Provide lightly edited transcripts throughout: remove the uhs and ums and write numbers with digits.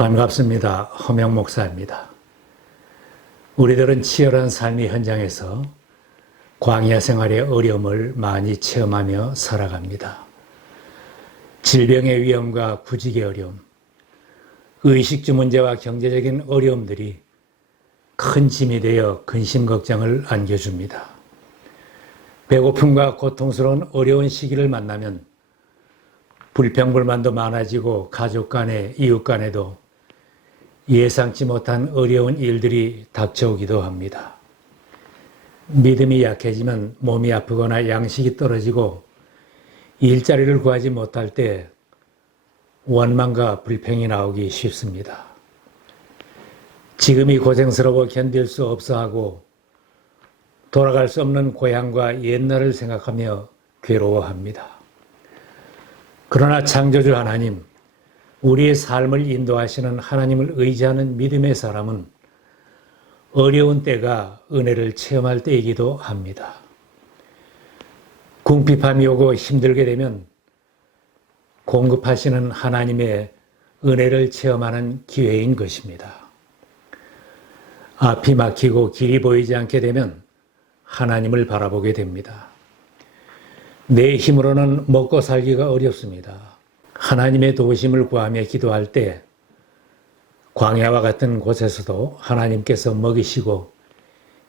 반갑습니다. 허명 목사입니다. 우리들은 치열한 삶의 현장에서 광야 생활의 어려움을 많이 체험하며 살아갑니다. 질병의 위험과 구직의 어려움, 의식주 문제와 경제적인 어려움들이 큰 짐이 되어 근심 걱정을 안겨줍니다. 배고픔과 고통스러운 어려운 시기를 만나면 불평불만도 많아지고 가족 간에 이웃 간에도 예상치 못한 어려운 일들이 닥쳐오기도 합니다. 믿음이 약해지면 몸이 아프거나 양식이 떨어지고 일자리를 구하지 못할 때 원망과 불평이 나오기 쉽습니다. 지금이 고생스러워 견딜 수 없어 하고 돌아갈 수 없는 고향과 옛날을 생각하며 괴로워합니다. 그러나 창조주 하나님, 우리의 삶을 인도하시는 하나님을 의지하는 믿음의 사람은 어려운 때가 은혜를 체험할 때이기도 합니다. 궁핍함이 오고 힘들게 되면 공급하시는 하나님의 은혜를 체험하는 기회인 것입니다. 앞이 막히고 길이 보이지 않게 되면 하나님을 바라보게 됩니다. 내 힘으로는 먹고 살기가 어렵습니다. 하나님의 도우심을 구하며 기도할 때 광야와 같은 곳에서도 하나님께서 먹이시고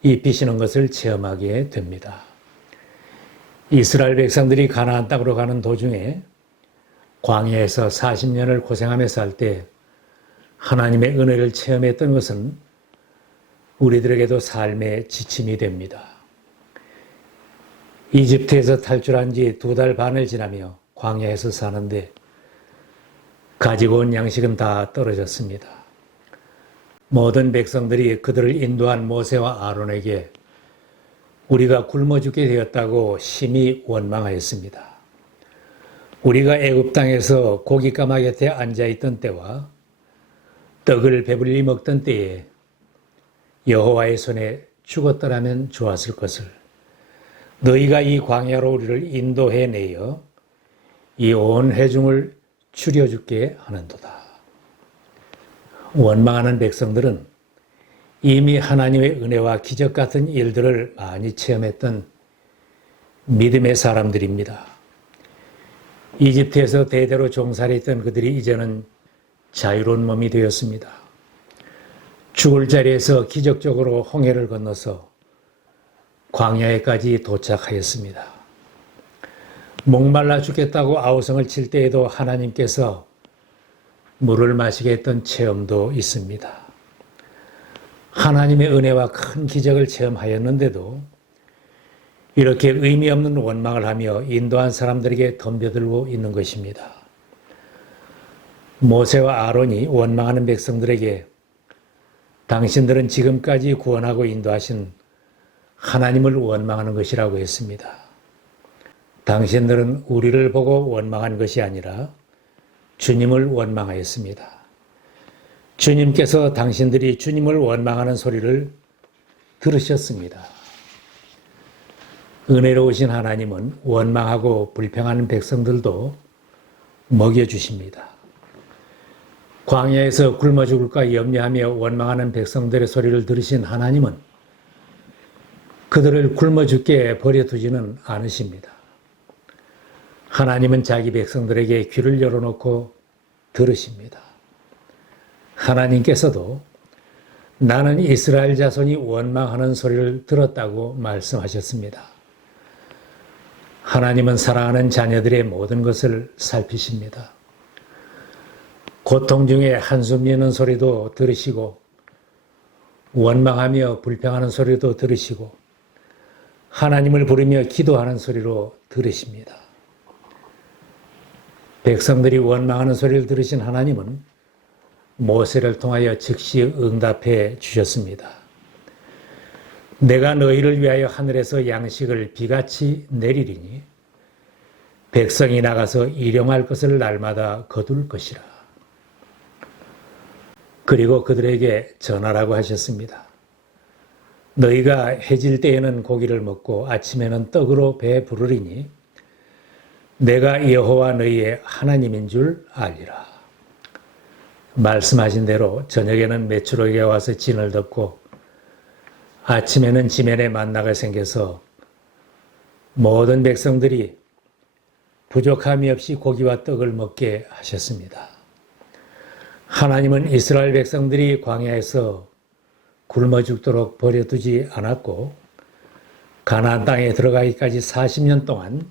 입히시는 것을 체험하게 됩니다. 이스라엘 백성들이 가나안 땅으로 가는 도중에 광야에서 40년을 고생하며 살 때 하나님의 은혜를 체험했던 것은 우리들에게도 삶의 지침이 됩니다. 이집트에서 탈출한 지 2달 반을 지나며 광야에서 사는데 가지고 온 양식은 다 떨어졌습니다. 모든 백성들이 그들을 인도한 모세와 아론에게 우리가 굶어 죽게 되었다고 심히 원망하였습니다. 우리가 애굽 땅에서 고깃가마 곁에 앉아있던 때와 떡을 배불리 먹던 때에 여호와의 손에 죽었더라면 좋았을 것을. 너희가 이 광야로 우리를 인도해내어 이 온 회중을 추려죽게 하는도다. 원망하는 백성들은 이미 하나님의 은혜와 기적 같은 일들을 많이 체험했던 믿음의 사람들입니다. 이집트에서 대대로 종살이했던 그들이 이제는 자유로운 몸이 되었습니다. 죽을 자리에서 기적적으로 홍해를 건너서 광야에까지 도착하였습니다. 목말라 죽겠다고 아우성을 칠 때에도 하나님께서 물을 마시게 했던 체험도 있습니다. 하나님의 은혜와 큰 기적을 체험하였는데도 이렇게 의미 없는 원망을 하며 인도한 사람들에게 덤벼들고 있는 것입니다. 모세와 아론이 원망하는 백성들에게 당신들은 지금까지 구원하고 인도하신 하나님을 원망하는 것이라고 했습니다. 당신들은 우리를 보고 원망한 것이 아니라 주님을 원망하였습니다. 주님께서 당신들이 주님을 원망하는 소리를 들으셨습니다. 은혜로우신 하나님은 원망하고 불평하는 백성들도 먹여주십니다. 광야에서 굶어 죽을까 염려하며 원망하는 백성들의 소리를 들으신 하나님은 그들을 굶어 죽게 버려두지는 않으십니다. 하나님은 자기 백성들에게 귀를 열어놓고 들으십니다. 하나님께서도 나는 이스라엘 자손이 원망하는 소리를 들었다고 말씀하셨습니다. 하나님은 사랑하는 자녀들의 모든 것을 살피십니다. 고통 중에 한숨 지는 소리도 들으시고 원망하며 불평하는 소리도 들으시고 하나님을 부르며 기도하는 소리로 들으십니다. 백성들이 원망하는 소리를 들으신 하나님은 모세를 통하여 즉시 응답해 주셨습니다. 내가 너희를 위하여 하늘에서 양식을 비같이 내리리니 백성이 나가서 일용할 것을 날마다 거둘 것이라. 그리고 그들에게 전하라고 하셨습니다. 너희가 해질 때에는 고기를 먹고 아침에는 떡으로 배 부르리니 내가 여호와 너희의 하나님인 줄 알리라. 말씀하신 대로 저녁에는 메추라기가 와서 진을 덮고 아침에는 지면에 만나가 생겨서 모든 백성들이 부족함이 없이 고기와 떡을 먹게 하셨습니다. 하나님은 이스라엘 백성들이 광야에서 굶어 죽도록 버려두지 않았고 가나안 땅에 들어가기까지 40년 동안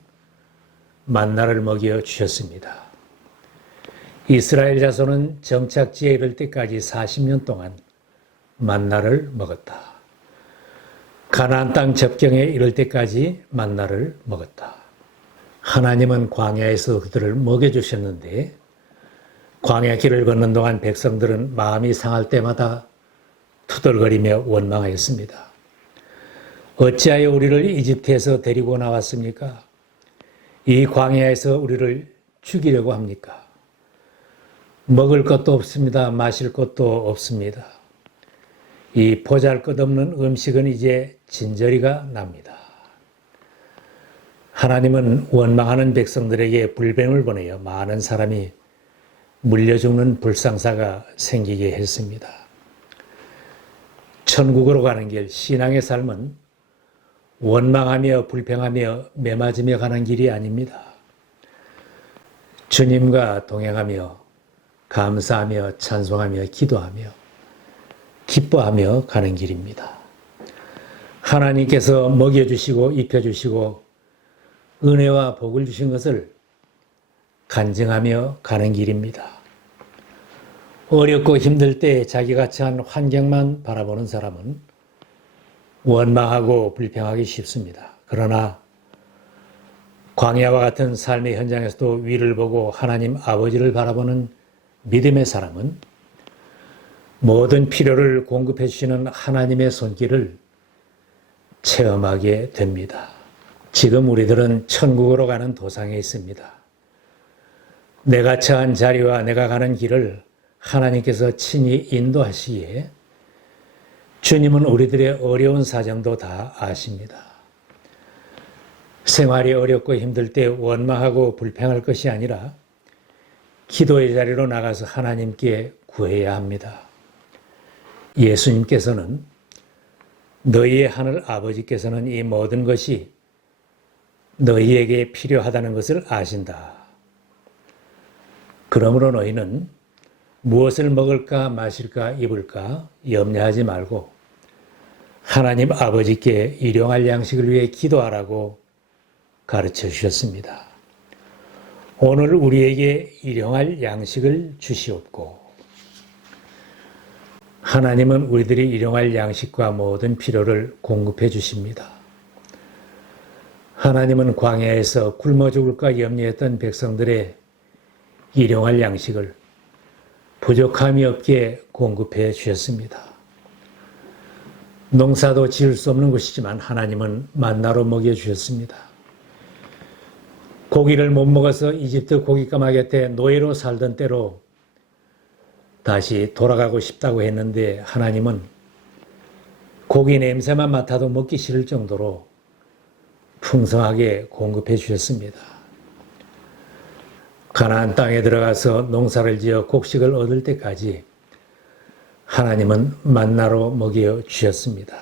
만나를 먹여 주셨습니다. 이스라엘 자손은 정착지에 이를 때까지 40년 동안 만나를 먹었다. 가나안 땅 접경에 이를 때까지 만나를 먹었다. 하나님은 광야에서 그들을 먹여주셨는데 광야 길을 걷는 동안 백성들은 마음이 상할 때마다 투덜거리며 원망하였습니다. 어찌하여 우리를 이집트에서 데리고 나왔습니까? 이 광야에서 우리를 죽이려고 합니까? 먹을 것도 없습니다. 마실 것도 없습니다. 이 보잘것없는 음식은 이제 진저리가 납니다. 하나님은 원망하는 백성들에게 불뱀을 보내어 많은 사람이 물려 죽는 불상사가 생기게 했습니다. 천국으로 가는 길, 신앙의 삶은 원망하며 불평하며 매맞으며 가는 길이 아닙니다. 주님과 동행하며 감사하며 찬송하며 기도하며 기뻐하며 가는 길입니다. 하나님께서 먹여주시고 입혀주시고 은혜와 복을 주신 것을 간증하며 가는 길입니다. 어렵고 힘들 때 자기가 처한 환경만 바라보는 사람은 원망하고 불평하기 쉽습니다. 그러나 광야와 같은 삶의 현장에서도 위를 보고 하나님 아버지를 바라보는 믿음의 사람은 모든 필요를 공급해 주시는 하나님의 손길을 체험하게 됩니다. 지금 우리들은 천국으로 가는 도상에 있습니다. 내가 처한 자리와 내가 가는 길을 하나님께서 친히 인도하시기에 주님은 우리들의 어려운 사정도 다 아십니다. 생활이 어렵고 힘들 때 원망하고 불평할 것이 아니라 기도의 자리로 나가서 하나님께 구해야 합니다. 예수님께서는 너희의 하늘 아버지께서는 이 모든 것이 너희에게 필요하다는 것을 아신다. 그러므로 너희는 무엇을 먹을까 마실까 입을까 염려하지 말고 하나님 아버지께 일용할 양식을 위해 기도하라고 가르쳐 주셨습니다. 오늘 우리에게 일용할 양식을 주시옵고 하나님은 우리들이 일용할 양식과 모든 필요를 공급해 주십니다. 하나님은 광야에서 굶어 죽을까 염려했던 백성들의 일용할 양식을 부족함이 없게 공급해 주셨습니다. 농사도 지을 수 없는 곳이지만 하나님은 만나로 먹여주셨습니다. 고기를 못 먹어서 이집트 고깃가마 곁에 노예로 살던 때로 다시 돌아가고 싶다고 했는데 하나님은 고기 냄새만 맡아도 먹기 싫을 정도로 풍성하게 공급해 주셨습니다. 가나안 땅에 들어가서 농사를 지어 곡식을 얻을 때까지 하나님은 만나로 먹여 주셨습니다.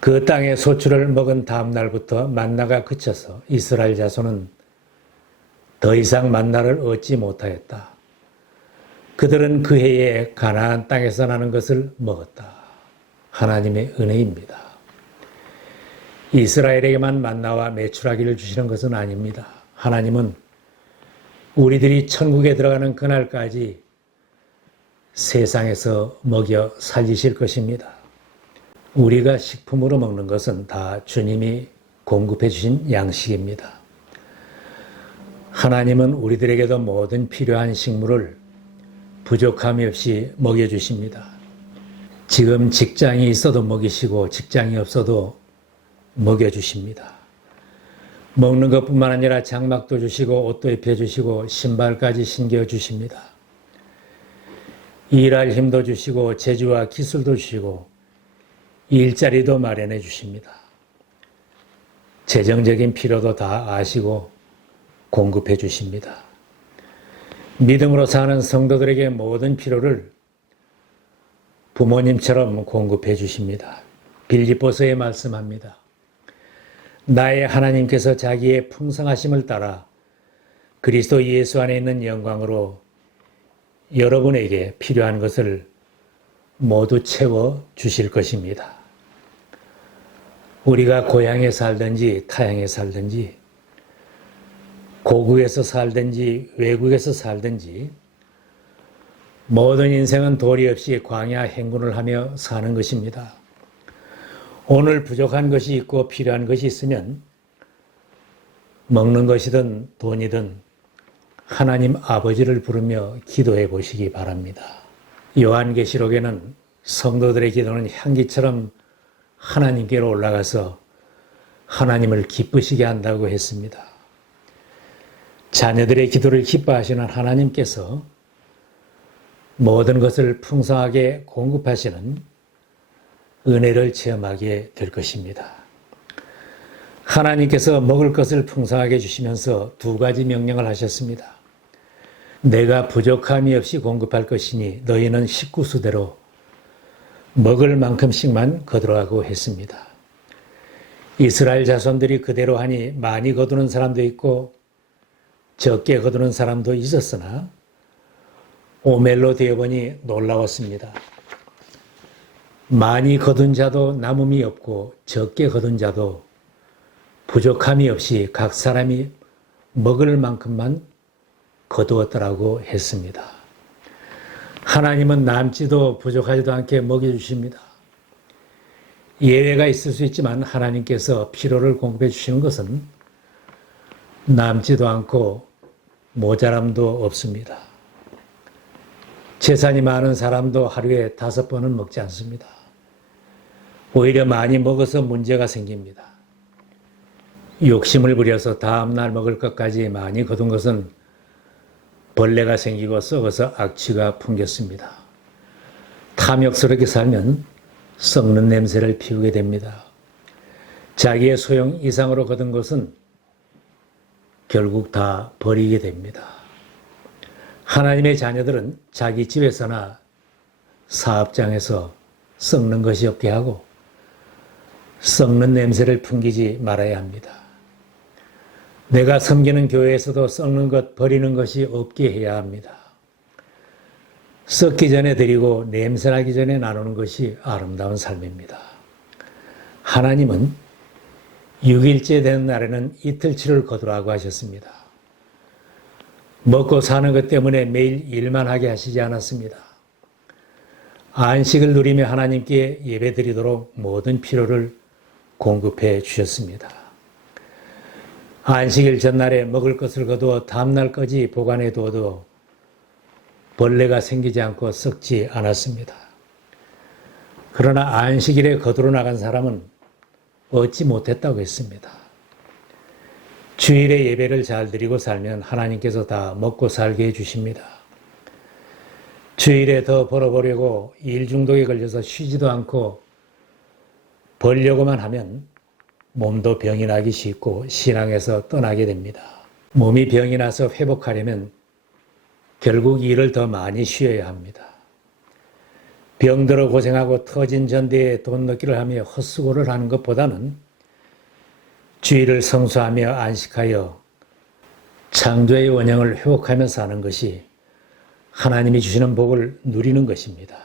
그 땅의 소출을 먹은 다음 날부터 만나가 그쳐서 이스라엘 자손은 더 이상 만나를 얻지 못하였다. 그들은 그 해에 가나안 땅에서 나는 것을 먹었다. 하나님의 은혜입니다. 이스라엘에게만 만나와 메추라기를 주시는 것은 아닙니다. 하나님은 우리들이 천국에 들어가는 그날까지 세상에서 먹여 살리실 것입니다. 우리가 식품으로 먹는 것은 다 주님이 공급해 주신 양식입니다. 하나님은 우리들에게도 모든 필요한 식물을 부족함이 없이 먹여주십니다. 지금 직장이 있어도 먹이시고 직장이 없어도 먹여주십니다. 먹는 것뿐만 아니라 장막도 주시고 옷도 입혀주시고 신발까지 신겨주십니다. 일할 힘도 주시고 재주와 기술도 주시고 일자리도 마련해 주십니다. 재정적인 필요도 다 아시고 공급해 주십니다. 믿음으로 사는 성도들에게 모든 필요를 부모님처럼 공급해 주십니다. 빌립보서에 말씀합니다. 나의 하나님께서 자기의 풍성하심을 따라 그리스도 예수 안에 있는 영광으로 여러분에게 필요한 것을 모두 채워 주실 것입니다. 우리가 고향에 살든지 타향에 살든지 고국에서 살든지 외국에서 살든지 모든 인생은 도리 없이 광야 행군을 하며 사는 것입니다. 오늘 부족한 것이 있고 필요한 것이 있으면 먹는 것이든 돈이든 하나님 아버지를 부르며 기도해 보시기 바랍니다. 요한계시록에는 성도들의 기도는 향기처럼 하나님께로 올라가서 하나님을 기쁘시게 한다고 했습니다. 자녀들의 기도를 기뻐하시는 하나님께서 모든 것을 풍성하게 공급하시는 은혜를 체험하게 될 것입니다. 하나님께서 먹을 것을 풍성하게 주시면서 두 가지 명령을 하셨습니다. 내가 부족함이 없이 공급할 것이니 너희는 식구수대로 먹을 만큼씩만 거두라고 했습니다. 이스라엘 자손들이 그대로 하니 많이 거두는 사람도 있고 적게 거두는 사람도 있었으나 오멜로 되어보니 놀라웠습니다. 많이 거둔 자도 남음이 없고 적게 거둔 자도 부족함이 없이 각 사람이 먹을 만큼만 거두었더라고 했습니다. 하나님은 남지도 부족하지도 않게 먹여주십니다. 예외가 있을 수 있지만 하나님께서 필요를 공급해 주시는 것은 남지도 않고 모자람도 없습니다. 재산이 많은 사람도 하루에 5번은 먹지 않습니다. 오히려 많이 먹어서 문제가 생깁니다. 욕심을 부려서 다음날 먹을 것까지 많이 거둔 것은 벌레가 생기고 썩어서 악취가 풍겼습니다. 탐욕스럽게 살면 썩는 냄새를 피우게 됩니다. 자기의 소용 이상으로 거둔 것은 결국 다 버리게 됩니다. 하나님의 자녀들은 자기 집에서나 사업장에서 썩는 것이 없게 하고 썩는 냄새를 풍기지 말아야 합니다. 내가 섬기는 교회에서도 썩는 것, 버리는 것이 없게 해야 합니다. 썩기 전에 드리고 냄새나기 전에 나누는 것이 아름다운 삶입니다. 하나님은 6일째 되는 날에는 이틀치를 거두라고 하셨습니다. 먹고 사는 것 때문에 매일 일만 하게 하시지 않았습니다. 안식을 누리며 하나님께 예배드리도록 모든 필요를 공급해 주셨습니다. 안식일 전날에 먹을 것을 거두어 다음날까지 보관해 두어도 벌레가 생기지 않고 썩지 않았습니다. 그러나 안식일에 거두러 나간 사람은 얻지 못했다고 했습니다. 주일에 예배를 잘 드리고 살면 하나님께서 다 먹고 살게 해주십니다. 주일에 더 벌어보려고 일 중독에 걸려서 쉬지도 않고 벌려고만 하면 몸도 병이 나기 쉽고 신앙에서 떠나게 됩니다. 몸이 병이 나서 회복하려면 결국 일을 더 많이 쉬어야 합니다. 병들어 고생하고 터진 전대에 돈 넣기를 하며 헛수고를 하는 것보다는 주일을 성수하며 안식하여 창조의 원형을 회복하며 사는 것이 하나님이 주시는 복을 누리는 것입니다.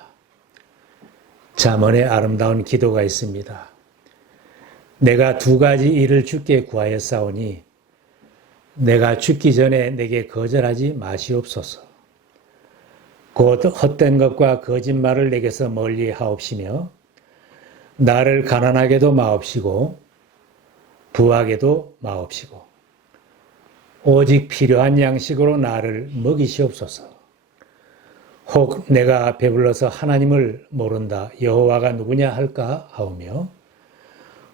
잠언에 아름다운 기도가 있습니다. 내가 2가지 일을 주께 구하였사오니 내가 죽기 전에 내게 거절하지 마시옵소서. 곧 헛된 것과 거짓말을 내게서 멀리 하옵시며 나를 가난하게도 마옵시고 부하게도 마옵시고 오직 필요한 양식으로 나를 먹이시옵소서. 혹 내가 배불러서 하나님을 모른다 여호와가 누구냐 할까 하오며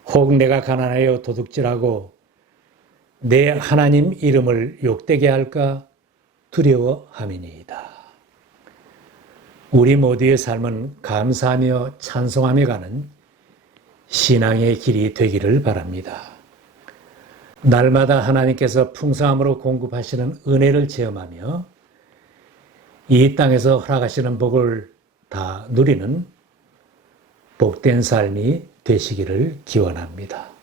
혹 내가 가난하여 도둑질하고 내 하나님 이름을 욕되게 할까 두려워함이니이다. 우리 모두의 삶은 감사하며 찬송하며 가는 신앙의 길이 되기를 바랍니다. 날마다 하나님께서 풍성함으로 공급하시는 은혜를 체험하며 이 땅에서 허락하시는 복을 다 누리는 복된 삶이 되시기를 기원합니다.